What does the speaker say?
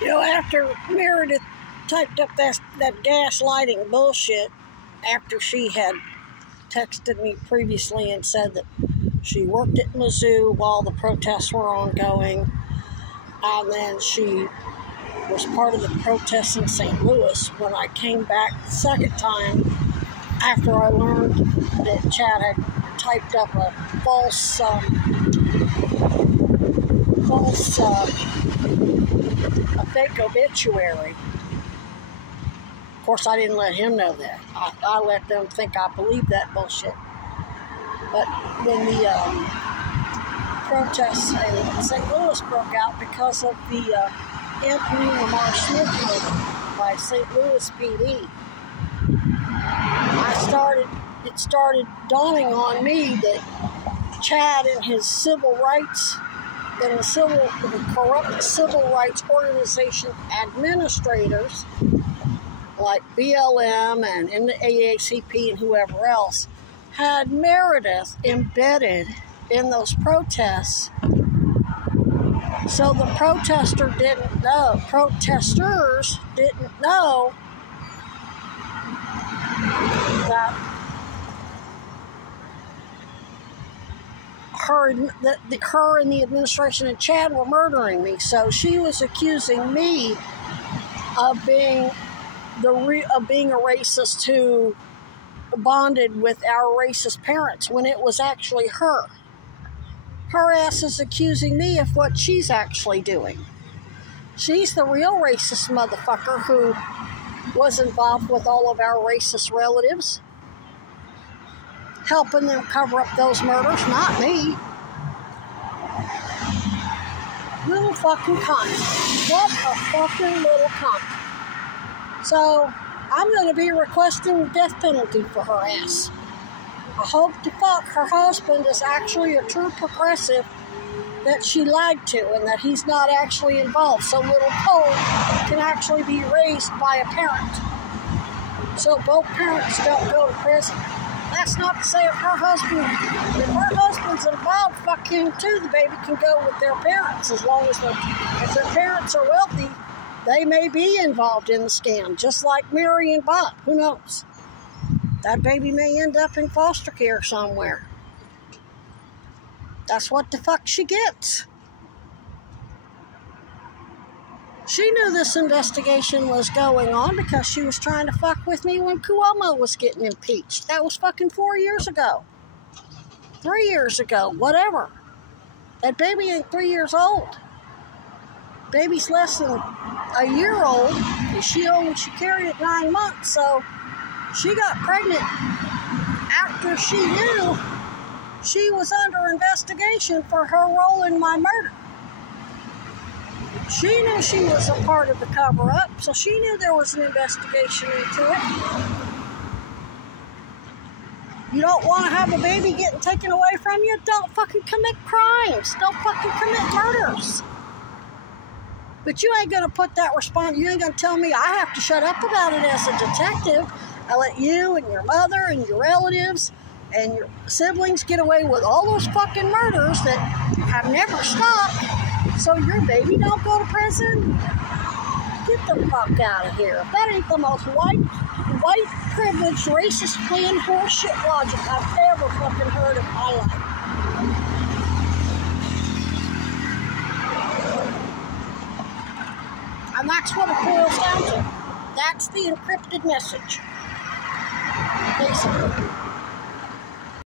You know, after Meredith typed up that gaslighting bullshit, after she had texted me previously and said that she worked at Mizzou while the protests were ongoing, and then she was part of the protests in St. Louis. When I came back the second time, after I learned that Chad had typed up a a fake obituary. Of course, I didn't let him know that. I let them think I believed that bullshit. But when the protests in St. Louis broke out because of the Anthony Lamar Smith murder by St. Louis PD, it started dawning on me that Chad and his civil rights and the corrupt civil rights organization administrators like BLM and in the AACP and whoever else had Meredith embedded in those protests. So the protesters didn't know that her and the administration and Chad were murdering me. So she was accusing me of being a racist who bonded with our racist parents when it was actually her. Her ass is accusing me of what she's actually doing. She's the real racist motherfucker who was involved with all of our racist relatives, helping them cover up those murders, not me. Little fucking cunt. What a fucking little cunt. So, I'm going to be requesting the death penalty for her ass. I hope to fuck her husband is actually a true progressive that she lied to and that he's not actually involved. So little Cole can actually be raised by a parent. So both parents don't go to prison. That's not to say if her husband's involved, fuck him too. The baby can go with their parents as long as if their parents are wealthy, they may be involved in the scam, just like Mary and Bob. Who knows? That baby may end up in foster care somewhere. That's what the fuck she gets. She knew this investigation was going on because she was trying to fuck with me when Cuomo was getting impeached. That was fucking 4 years ago. 3 years ago, whatever. That baby ain't 3 years old. Baby's less than a year old, and she carried it 9 months, so she got pregnant after she knew she was under investigation for her role in my murder. She knew she was a part of the cover-up, so she knew there was an investigation into it. You don't want to have a baby getting taken away from you? Don't fucking commit crimes. Don't fucking commit murders. But you ain't going to put that you ain't going to tell me I have to shut up about it as a detective. I let you and your mother and your relatives and your siblings get away with all those fucking murders that have never stopped, so your baby don't go to prison? Get the fuck out of here. That ain't the most white privileged, racist, clean horseshit logic I've ever fucking heard in my life. And that's what it boils down to. That's the encrypted message, basically.